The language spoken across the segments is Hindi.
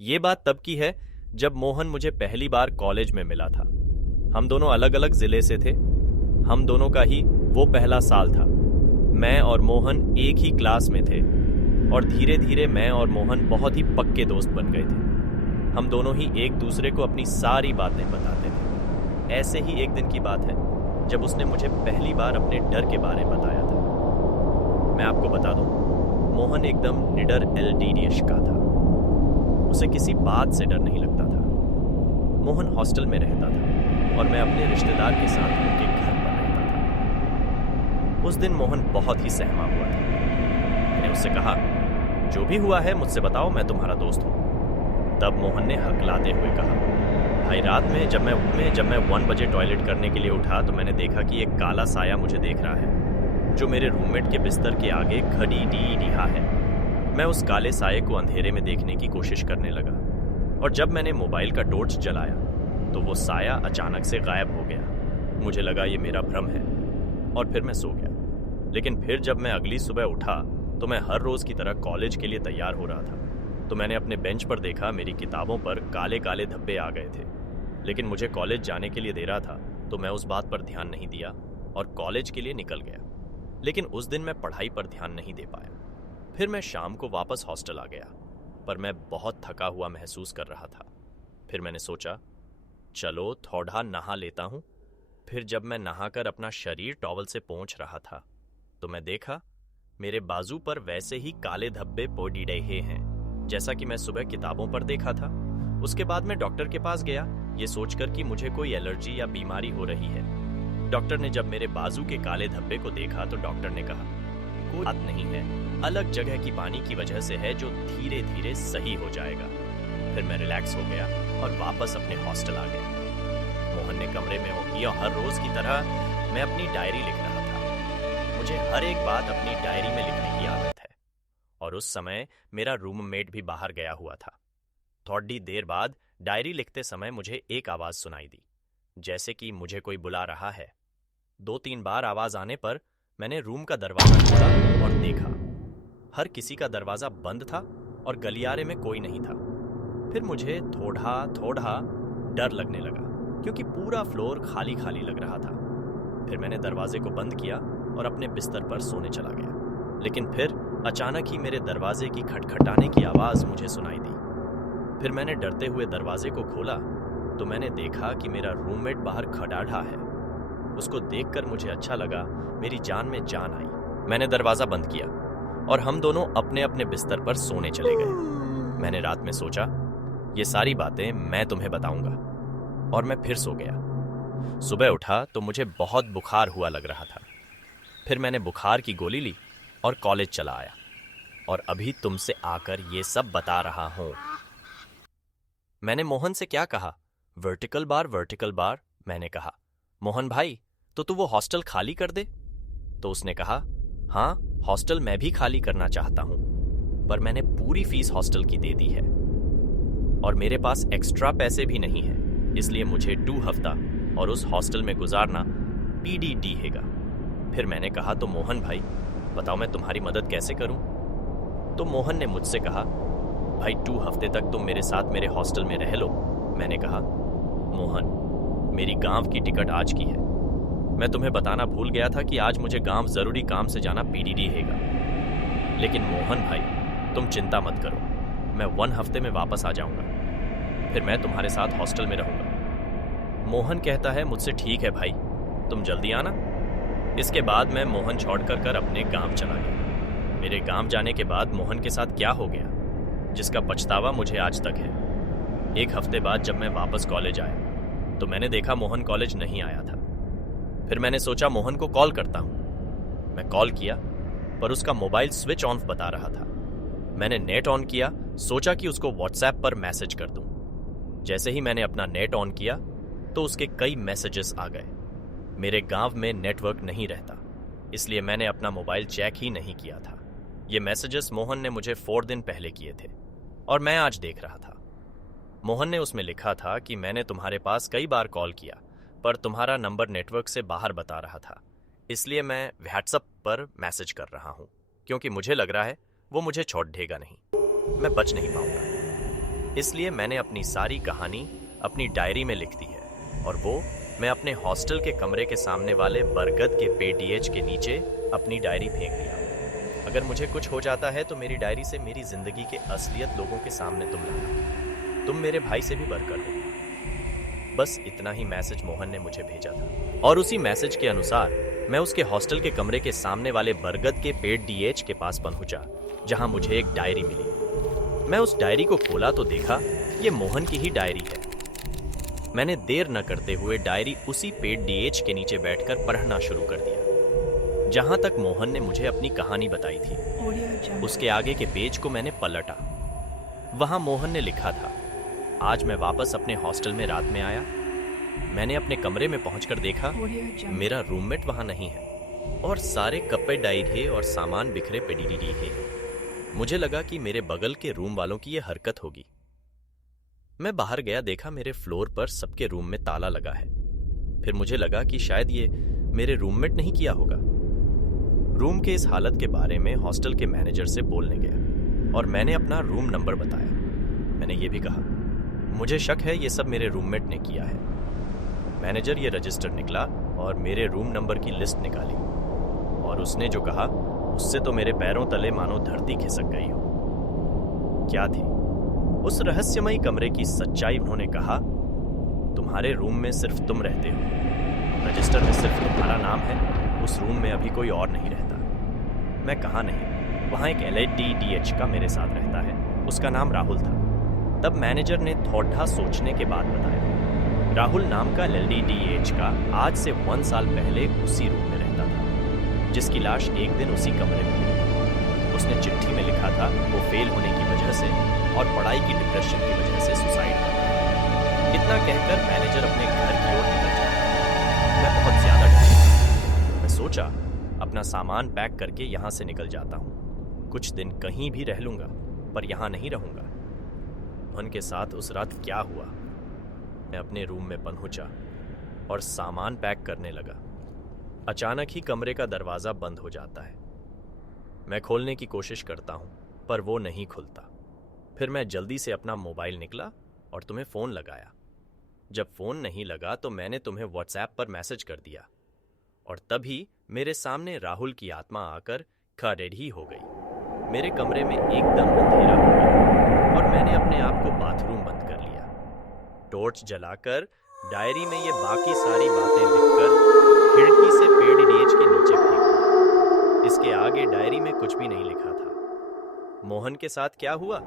ये बात तब की है जब मोहन मुझे पहली बार कॉलेज में मिला था। हम दोनों अलग अलग जिले से थे। हम दोनों का ही वो पहला साल था। मैं और मोहन एक ही क्लास में थे और धीरे धीरे मैं और मोहन बहुत ही पक्के दोस्त बन गए थे। हम दोनों ही एक दूसरे को अपनी सारी बातें बताते थे। ऐसे ही एक दिन की बात है जब उसने मुझे पहली बार अपने डर के बारे में बताया था। मैं आपको बता दूं, मोहन एकदम निडर LDDH का था। उसे किसी बात से डर नहीं लगता था। मोहन हॉस्टल में रहता था और मैं अपने रिश्तेदार के साथ उनके घर पर रहता था। उस दिन मोहन बहुत ही सहमा हुआ था। मैंने उससे कहा, जो भी हुआ है मुझसे बताओ, मैं तुम्हारा दोस्त हूँ। तब मोहन ने हकलाते हुए कहा, भाई रात में जब मैं 1 बजे टॉयलेट करने के लिए उठा तो मैंने देखा कि एक काला साया मुझे देख रहा है जो मेरे रूममेट के बिस्तर के आगे खड़ी रहा है। मैं उस काले साये को अंधेरे में देखने की कोशिश करने लगा और जब मैंने मोबाइल का टॉर्च जलाया तो वो साया अचानक से गायब हो गया। मुझे लगा ये मेरा भ्रम है और फिर मैं सो गया। लेकिन फिर जब मैं अगली सुबह उठा तो मैं हर रोज की तरह कॉलेज के लिए तैयार हो रहा था। तो मैंने अपने बेंच पर देखा, मेरी किताबों पर काले काले धब्बे आ गए थे। लेकिन मुझे कॉलेज जाने के लिए दे रहा था तो मैं उस बात पर ध्यान नहीं दिया और कॉलेज के लिए निकल गया। लेकिन उस दिन मैं पढ़ाई पर ध्यान नहीं दे पाया। फिर मैं शाम को वापस हॉस्टल आ गया, पर मैं बहुत थका हुआ महसूस कर रहा था। फिर मैंने सोचा, चलो थोड़ा नहा लेता हूँ। फिर जब मैं नहाकर अपना शरीर टॉवल से पोंछ रहा था तो मैं देखा मेरे बाजू पर वैसे ही काले धब्बे पड़ी रहे हैं जैसा कि मैं सुबह किताबों पर देखा था। उसके बाद मैं डॉक्टर के पास गया, ये सोचकर कि मुझे कोई एलर्जी या बीमारी हो रही है। डॉक्टर ने जब मेरे बाजू के काले धब्बे को देखा तो डॉक्टर ने कहा, कोई बात नहीं है, अलग जगह की पानी की वजह से है जो धीरे धीरे सही हो जाएगा। फिर मैं रिलैक्स हो गया और वापस अपने हॉस्टल आ गया। मोहन ने कमरे में होगी और हर रोज की तरह मैं अपनी डायरी लिख रहा था। मुझे हर एक बात अपनी डायरी में लिखने की आदत है और उस समय मेरा रूममेट भी बाहर गया हुआ था। थोड़ी देर बाद डायरी लिखते समय मुझे एक आवाज सुनाई दी, जैसे कि मुझे कोई बुला रहा है। 2-3 बार आवाज आने पर मैंने रूम का दरवाजा खोला और देखा हर किसी का दरवाजा बंद था और गलियारे में कोई नहीं था। फिर मुझे थोड़ा थोड़ा डर लगने लगा क्योंकि पूरा फ्लोर खाली खाली लग रहा था। फिर मैंने दरवाजे को बंद किया और अपने बिस्तर पर सोने चला गया। लेकिन फिर अचानक ही मेरे दरवाजे की खटखटाने की आवाज मुझे सुनाई दी। फिर मैंने डरते हुए दरवाजे को खोला तो मैंने देखा कि मेरा रूममेट बाहर खड़ा रहा है। उसको देखकर मुझे अच्छा लगा, मेरी जान में जान आई। मैंने दरवाजा बंद किया और हम दोनों अपने अपने बिस्तर पर सोने चले गए। मैंने रात में सोचा, ये सारी बातें मैं तुम्हें बताऊंगा, और मैं फिर सो गया। सुबह उठा तो मुझे बहुत बुखार हुआ लग रहा था। फिर मैंने बुखार की गोली ली और कॉलेज चला आया और अभी तुमसे आकर ये सब बता रहा हूं। मैंने मोहन से क्या कहा, वर्टिकल बार। मैंने कहा, मोहन भाई तो तू वो हॉस्टल खाली कर दे। तो उसने कहा, हाँ हॉस्टल मैं भी खाली करना चाहता हूं, पर मैंने पूरी फीस हॉस्टल की दे दी है और मेरे पास एक्स्ट्रा पैसे भी नहीं है, इसलिए मुझे 2 हफ्ता और उस हॉस्टल में गुजारना PDD हैगा। फिर मैंने कहा, तो मोहन भाई बताओ मैं तुम्हारी मदद कैसे करूं? तो मोहन ने मुझसे कहा, भाई 2 हफ्ते तक तुम मेरे साथ मेरे हॉस्टल में रह लो। मैंने कहा, मोहन मेरी गांव की टिकट आज की है। मैं तुम्हें बताना भूल गया था कि आज मुझे गांव जरूरी काम से जाना PDD हैगा। लेकिन मोहन भाई तुम चिंता मत करो, मैं 1 हफ्ते में वापस आ जाऊंगा। फिर मैं तुम्हारे साथ हॉस्टल में रहूंगा। मोहन कहता है, मुझसे ठीक है भाई, तुम जल्दी आना। इसके बाद मैं मोहन छोड़कर अपने गांव चला गया। मेरे गांव जाने के बाद मोहन के साथ क्या हो गया, जिसका पछतावा मुझे आज तक है। 1 हफ्ते बाद जब मैं वापस कॉलेज आया तो मैंने देखा मोहन कॉलेज नहीं आया था। फिर मैंने सोचा मोहन को कॉल करता हूं। मैं कॉल किया पर उसका मोबाइल स्विच ऑन बता रहा था। मैंने नेट ऑन किया, सोचा कि उसको व्हाट्सएप पर मैसेज कर दूं। जैसे ही मैंने अपना नेट ऑन किया तो उसके कई मैसेजेस आ गए। मेरे गांव में नेटवर्क नहीं रहता, इसलिए मैंने अपना मोबाइल चेक ही नहीं किया था। ये मैसेजेस मोहन ने मुझे 4 दिन पहले किए थे और मैं आज देख रहा था। मोहन ने उसमें लिखा था कि मैंने तुम्हारे पास कई बार कॉल किया पर तुम्हारा नंबर नेटवर्क से बाहर बता रहा था, इसलिए मैं व्हाट्सएप पर मैसेज कर रहा हूं क्योंकि मुझे लग रहा है वो मुझे छोड़ देगा नहीं, मैं बच नहीं पाऊंगा। इसलिए मैंने अपनी सारी कहानी अपनी डायरी में लिख दी है और वो मैं अपने हॉस्टल के कमरे के सामने वाले बरगद के पेड़ डीएच के नीचे अपनी डायरी फेंक दिया। अगर मुझे कुछ हो जाता है तो मेरी डायरी से मेरी जिंदगी के असलियत लोगों के सामने तुम लाना। तुम मेरे भाई से भी बढ़कर हो। बस इतना ही मैसेज मोहन ने मुझे भेजा था और उसी मैसेज के अनुसार मैं उसके हॉस्टल के कमरे के सामने वाले बरगद के पेड़ डीएच के पास पहुंचा, जहां मुझे एक डायरी मिली। मैं उस डायरी को खोला तो देखा ये मोहन की ही डायरी है। मैंने देर न करते हुए डायरी उसी पेड़ डीएच के नीचे बैठकर पढ़ना शुरू कर दिया, जहां तक मोहन ने मुझे अपनी कहानी बताई थी। उसके आगे के पेज को मैंने पलटा। वहां मोहन ने लिखा था, आज मैं वापस अपने हॉस्टल में रात में आया। मैंने अपने कमरे में पहुंचकर देखा मेरा रूममेट वहां नहीं है और सारे कपड़े डाइड और सामान बिखरे पड़ी है। मुझे लगा कि मेरे बगल के रूम वालों की यह हरकत होगी। मैं बाहर गया, देखा मेरे फ्लोर पर सबके रूम में ताला लगा है। फिर मुझे लगा कि शायद ये मेरे रूममेट नहीं किया होगा। रूम के इस हालत के बारे में हॉस्टल के मैनेजर से बोलने गया और मैंने अपना रूम नंबर बताया। मैंने ये भी कहा मुझे शक है ये सब मेरे रूममेट ने किया है। मैनेजर ये रजिस्टर निकला और मेरे रूम नंबर की लिस्ट निकाली और उसने जो कहा उससे तो मेरे पैरों तले मानो धरती खिसक गई हो। क्या थी उस रहस्यमयी कमरे की सच्चाई? उन्होंने कहा तुम्हारे रूम में सिर्फ तुम रहते हो, रजिस्टर में सिर्फ तुम्हारा नाम है, उस रूम में अभी कोई और नहीं रहता। मैं कहा नहीं, वहाँ एक LADDH का मेरे साथ रहता है, उसका नाम राहुल था। तब मैनेजर ने थोड़ा सोचने के बाद बताया, राहुल नाम का LADDH का आज से 1 साल पहले उसी रूम में रहता था, जिसकी लाश एक दिन उसी कमरे में मिली। उसने चिट्ठी में लिखा था वो फेल होने की वजह से और पढ़ाई की डिप्रेशन की वजह से सुसाइड कर रहा। इतना कहकर मैनेजर अपने घर की ओर निकल जाता। मैं बहुत ज्यादा डर गया। मैं सोचा अपना सामान पैक करके यहाँ से निकल जाता हूँ, कुछ दिन कहीं भी रह लूंगा पर यहाँ नहीं रहूंगा। मोहन के साथ उस रात क्या हुआ? मैं अपने रूम में पहुंचा और सामान पैक करने लगा। अचानक ही कमरे का दरवाजा बंद हो जाता है। मैं खोलने की कोशिश करता हूं पर वो नहीं खुलता। फिर मैं जल्दी से अपना मोबाइल निकला और तुम्हें फोन लगाया। जब फोन नहीं लगा तो मैंने तुम्हें व्हाट्सएप पर मैसेज कर दिया और तभी मेरे सामने राहुल की आत्मा आकर खड़ी हो गई। मेरे कमरे में एकदम अंधेरा हो गया और मैंने अपने आप को बाथरूम बंद कर लिया। टॉर्च जलाकर डायरी में ये बाकी सारी बातें लिखकर खिड़की से पेड़ डीएच के नीचे फेंक दी। इसके आगे डायरी में कुछ भी नहीं लिखा था। मोहन के साथ क्या हुआ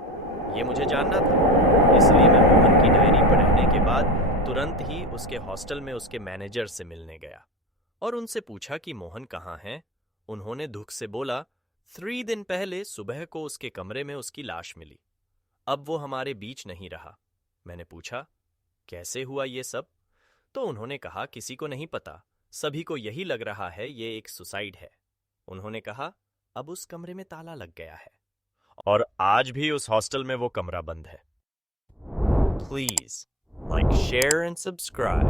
ये मुझे जानना था, इसलिए मैं मोहन की डायरी पढ़ने के बाद तुरंत ही उसके हॉस्टल में उसके मैनेजर से मिलने गया और उनसे पूछा कि मोहन कहाँ है। उन्होंने दुख से बोला 3 दिन पहले सुबह को उसके कमरे में उसकी लाश मिली, अब वो हमारे बीच नहीं रहा। मैंने पूछा कैसे हुआ ये सब? तो उन्होंने कहा किसी को नहीं पता, सभी को यही लग रहा है ये एक सुसाइड है। उन्होंने कहा अब उस कमरे में ताला लग गया है और आज भी उस हॉस्टल में वो कमरा बंद है। Please like, share and subscribe.